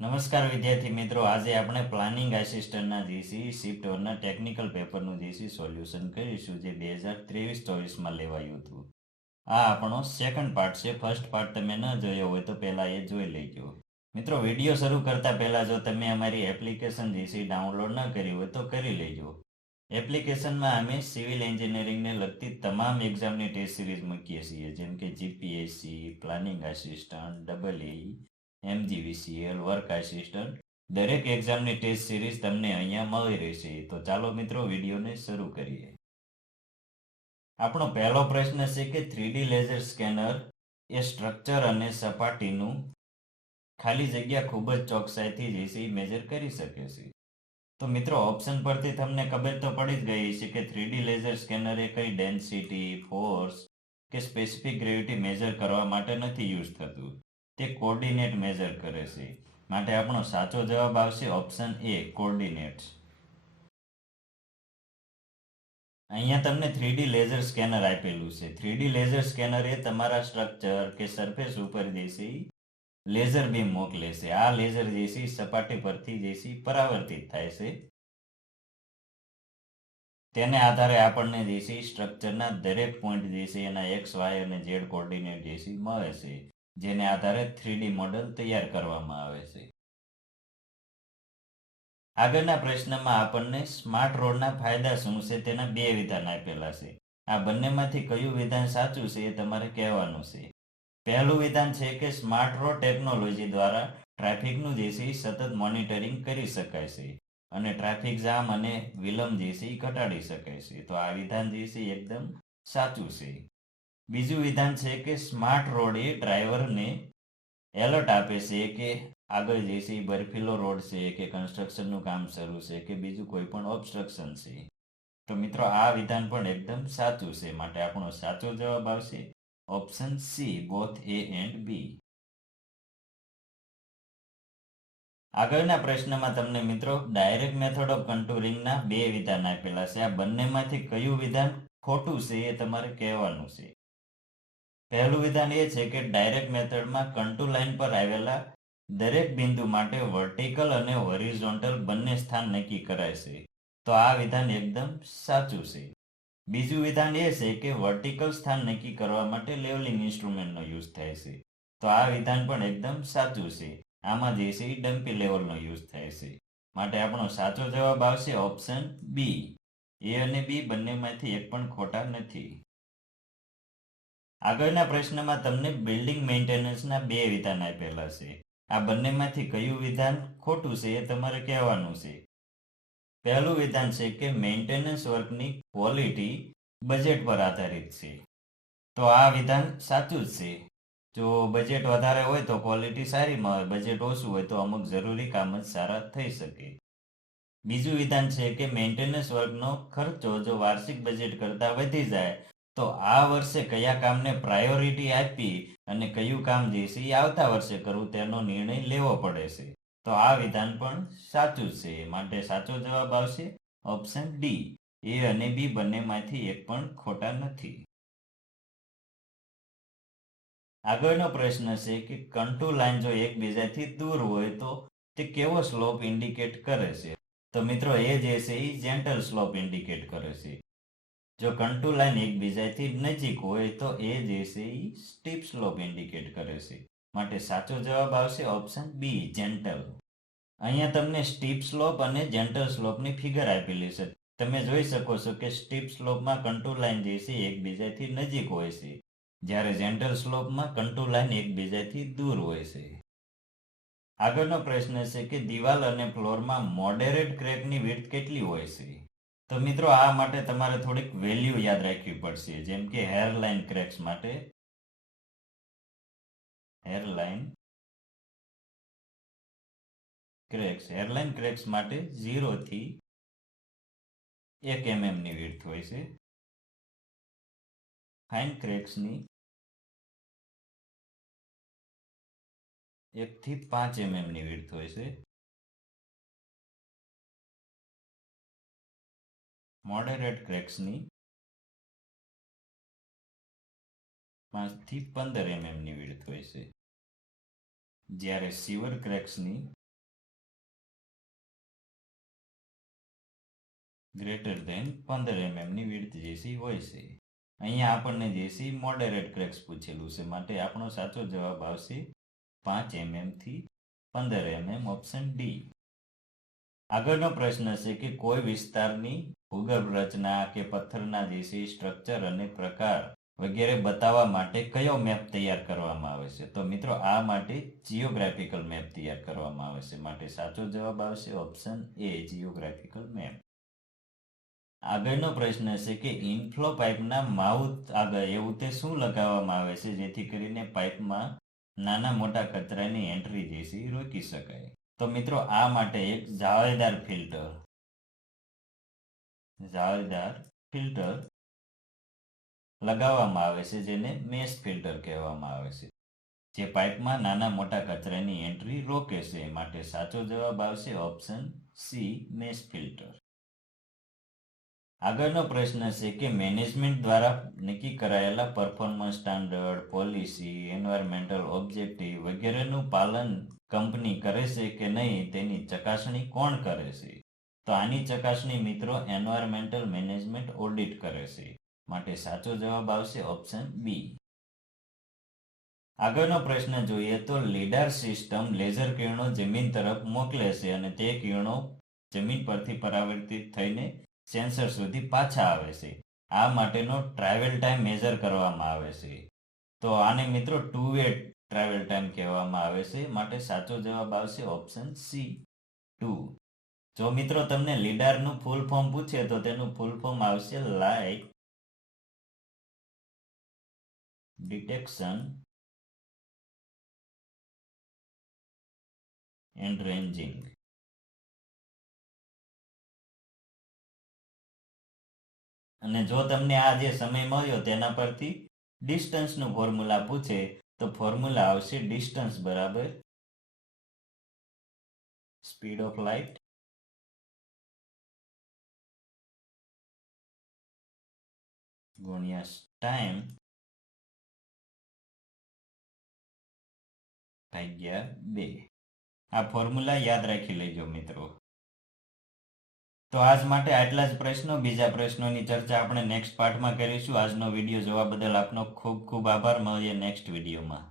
નમસ્કાર વિદ્યાર્થી મિત્રો, આજે આપણે પ્લાનિંગ આસિસ્ટન્ટના જીસી શિફ્ટ 1 ના ટેકનિકલ પેપરનું જીસી સોલ્યુશન કરીશું, જે 2023-24માં લેવાયું હતું. આ આપણો સેકન્ડ પાર્ટ છે. ફર્સ્ટ પાર્ટ તમે ન જોયો હોય તો પહેલા એ જોઈ લેજો. મિત્રો, વિડીયો શરૂ કરતા પહેલા જો તમે અમારી એપ્લિકેશન જીસી ડાઉનલોડ ન કરી હોય તો કરી લેજો. એપ્લિકેશનમાં અમે સિવિલ એન્જિનિયરિંગને લગતી તમામ એક્ઝામની ટેસ્ટ સિરીઝ મૂકીએ છીએ, જેમ કે GPSC, planning assistant, EE, MGVCL, work assistant. દરેક એક્ઝામની ટેસ્ટ સિરીઝ તમને અહીંયા મળી રહેશે. તો ચાલો મિત્રો, વિડીયોને શરૂ કરીએ. આપણો પહેલો પ્રશ્ન છે કે 3D લેઝર સ્કેનર એ સ્ટ્રક્ચર અને સપાટીનું ખાલી જગ્યા ખૂબ જ ચોકસાઈથી જીસી મેજર કરી શકે છે. તો મિત્રો, ઓપ્શન પરથી તમને ખબર તો પડી જ ગઈ છે કે 3D લેઝર સ્કેનર એ કઈ ડેન્સિટી, ફોર્સ કે સ્પેસિફિક ગ્રેવિટી મેજર કરવા માટે નથી યુઝ થતું. તે કોર્ડિનેટ મેજર કરે છે. માટે આપણો સાચો જવાબ આવશે ઓપ્શન એ, કોર્ડિનેટ્સ. અહીંયા તમને 3D લેઝર સ્કેનર આપેલું છે. 3D લેઝર સ્કેનર એ તમારા સ્ટ્રક્ચર કે સરફેસ ઉપર જેસી લેઝર બીમ મોકલે છે. આ લેઝર જેસી સપાટી પરથી જેસી પરાવર્તિત થાય છે. તેને આધારે આપણને જેસી સ્ટ્રક્ચરના દરેક પોઈન્ટ જેસી એના એક્સ, વાય અને ઝેડ કોર્ડિનેટ જેસી મળે છે, જેને આધારે 3D મોડેલ તૈયાર કરવામાં આવે છે. આગળના પ્રશ્નમાં આપણને સ્માર્ટ રોડના ફાયદા શું છે તેના બે વિધાન આપેલા છે. આ બંનેમાંથી કયું વિધાન સાચું છે એ તમારે કહેવાનું છે. પહેલું વિધાન છે કે સ્માર્ટ રોડ ટેકનોલોજી દ્વારા ટ્રાફિકનું જેસી સતત મોનિટરિંગ કરી શકાય છે અને ટ્રાફિક જામ અને વિલંબ જેસી ઘટાડી શકાય છે. તો આ વિધાન જેસી એકદમ સાચું છે. બીજું વિધાન છે કે સ્માર્ટ રોડ એ ડ્રાઈવરને એલર્ટ આપે છે કે આગળ જેસી બર્ફીલો રોડ છે કે કન્સ્ટ્રક્શનનું કામ શરૂ છે કે બીજું કોઈ પણ ઓબ્સ્ટ્રક્શન છે. તો મિત્રો, આ વિધાન પણ એકદમ સાચું છે. માટે આપણો સાચો જવાબ આવશે option C, both A and B. આગળના પ્રશ્નમાં તમને મિત્રો ડાયરેક્ટ મેથડ ઓફ કન્ટુરિંગના બે વિધાન આપેલા છે. આ બંનેમાંથી કયું વિધાન ખોટું છે એ તમારે કહેવાનું છે. પહેલું વિધાન એ છે કે ડાયરેક્ટ મેથડમાં કન્ટુર લાઇન પર આવેલા દરેક બિંદુ માટે વર્ટિકલ અને હોરિઝોન્ટલ બંને સ્થાન નક્કી કરાય છે. તો આ વિધાન એકદમ સાચું છે. બીજું વિધાન એ છે કે વર્ટિકલ સ્થાન નક્કી કરવા માટે લેવલિંગ ઇન્સ્ટ્રુમેન્ટનો યુઝ થાય છે. તો આ વિધાન પણ એકદમ સાચું છે. આમાં જે છે ડમ્પી લેવલનો યુઝ થાય છે. માટે આપણો સાચો જવાબ આવશે ઓપ્શન બી. એ અને બી બંનેમાંથી એક પણ ખોટા નથી. આગળના પ્રશ્નમાં તમને બિલ્ડિંગ મેન્ટેનન્સના બે વિધાન આપેલા છે. આ બંનેમાંથી કયું વિધાન ખોટું છે એ તમારે કહેવાનું છે. પહેલું વિધાન છે કે મેન્ટેનન્સ વર્કની ક્વોલિટી બજેટ પર આધારિત છે. તો આ વિધાન સાચું જ છે. જો બજેટ વધારે હોય તો ક્વોલિટી સારી મળે, બજેટ ઓછું હોય તો અમુક જરૂરી કામ જ સારા થઈ શકે. બીજું વિધાન છે કે મેન્ટેનન્સ વર્કનો ખર્ચો જો વાર્ષિક બજેટ કરતાં વધી જાય તો આ વર્ષે કયા કામને પ્રાયોરિટી આપી અને કયું કામ જે છે એ આવતા વર્ષે કરવું તેનો નિર્ણય લેવો પડે છે. તો આ વિધાન પણ સાચું છે. માટે સાચો જવાબ આવશે ઓપ્શન ડી. એ અને બી બંનેમાંથી એક પણ ખોટા નથી. આગળનો પ્રશ્ન છે કે કન્ટુર લાઈન જો એકબીજાથી દૂર હોય તો તે કેવો સ્લોપ ઇન્ડિકેટ કરે છે. તો મિત્રો, એ જે છે એ જેન્ટલ સ્લોપ ઇન્ડિકેટ કરે છે. જો કન્ટુર લાઈન એકબીજાથી નજીક હોય તો એ જે છે એ સ્ટીપ સ્લોપ ઇન્ડિકેટ કરે છે. માટે સાચો જવાબ આવશે ઓપ્શન બી, જેન્ટલ. અહીંયા તમને સ્ટીપ સ્લોપ અને જેન્ટલ સ્લોપની ફિગર આપેલી છે. તમે જોઈ શકો છો કે સ્ટીપ સ્લોપમાં કન્ટુર લાઈન જે છે એકબીજાથી નજીક હોય છે, જ્યારે જેન્ટલ સ્લોપમાં કન્ટુર લાઈન એકબીજાથી દૂર હોય છે. આગળનો પ્રશ્ન છે કે દિવાલ અને ફ્લોરમાં મોડરેટ ક્રેકની વિડ્થ કેટલી હોય છે. તો મિત્રો, આ માટે તમારે થોડીક વેલ્યુ યાદ રાખવી પડશે. જેમ કે હેરલાઇન ક્રેક્સ માટે હેરલાઇન ક્રેક્સ માટે 0 થી 1 mm ની વિડ્થ હોય છે. ફાઇન ક્રેક્સની 1 થી 5 mm ની વિડ્થ હોય છે. મોડરેટ ક્રેક્સની 5 થી 15 mm ની વિડ્થ હોય છે. જ્યારે સિવર ક્રેક્સની ગ્રેટર દેન 15 mm ની વિડ્થ જે છે હોય છે. અહીંયા આપણને જે છે મોડરેટ ક્રેક્સ પૂછેલું છે, માટે આપણો સાચો જવાબ આવશે 5 mm થી 15 mm, ઓપ્શન ડી. આગળનો પ્રશ્ન છે કે કોઈ વિસ્તારની ભૂગર્ભ રચના કે પથ્થરના જે છે સ્ટ્રક્ચર અને પ્રકાર વગેરે બતાવવા માટે કયો મેપ તૈયાર કરવામાં આવે છે? તો મિત્રો આ માટે જિયોગ્રાફિકલ મેપ તૈયાર કરવામાં આવે છે, માટે સાચો જવાબ આવશે ઓપ્શન એ, જિયોગ્રાફિકલ મેપ. આગળનો પ્રશ્ન છે કે ઇનફ્લો પાઇપના માઉથ આગળ એવું તે શું લગાવવામાં આવે છે જેથી કરીને પાઇપમાં નાના મોટા કચરાની એન્ટ્રી જે છે રોકી શકાય? તો મિત્રો આ માટે એક જાળીદાર ફિલ્ટર લગાવવામાં આવે છે, જેને મેશ ફિલ્ટર કહેવામાં આવે છે, જે પાઇપમાં નાના મોટા કચરાની એન્ટ્રી રોકે છે, માટે સાચો જવાબ આવશે ઓપ્શન સી, મેશ ફિલ્ટર. આગળનો પ્રશ્ન છે કે મેનેજમેન્ટ દ્વારા નક્કી કરાયેલા performance standard, policy, environmental objective વગેરેનું પાલન કંપની કરે છે કે નહીં તેની ચકાસણી કોણ કરે છે? તો આની ચકાસણી મિત્રો એન્વાયરમેન્ટલ મેનેજમેન્ટ ઓડિટ કરે છે, માટે સાચો જવાબ આવશે ઓપ્શન બી. આગળનો પ્રશ્ન જોઈએ તો લીડાર સિસ્ટમ લેઝર કિરણો જમીન તરફ મોકલે છે અને તે કિરણો જમીન પરથી પરાવર્તિત થઈને સેન્સર સુધી પાછા આવે છે. આ માટેનો ટ્રાવેલ ટાઈમ મેઝર કરવામાં આવે છે. તો આને મિત્રો 2-વે ટ્રાવેલ ટાઈમ કહેવામાં આવે છે, માટે સાચો જવાબ આવશે ઓપ્શન સી, 2. જો મિત્રો તમને લીડારનું ફૂલ ફોર્મ પૂછે તો તેનું ફૂલ ફોર્મ આવશે લાઇટ ડિટેક્શન એન્ડ રેન્જિંગ. અને જો તમને આ જે સમય મળ્યો તેના પરથી ડિસ્ટન્સનું ફોર્મ્યુલા પૂછે તો ફોર્મ્યુલા આવશે ડિસ્ટન્સ બરાબર સ્પીડ ઓફ લાઇટ ગુણ્યા ટાઈમ ભાગ્યા 2. આ ફોર્મ્યુલા યાદ રાખી લેજો મિત્રો. તો આજ માટે આટલા જ પ્રશ્નો. બીજા પ્રશ્નોની ચર્ચા આપણે નેક્સ્ટ પાર્ટમાં કરીશું. આજનો વિડીયો જોવા બદલ આપનો ખૂબ ખૂબ આભાર. મળીએ નેક્સ્ટ વિડીયોમાં.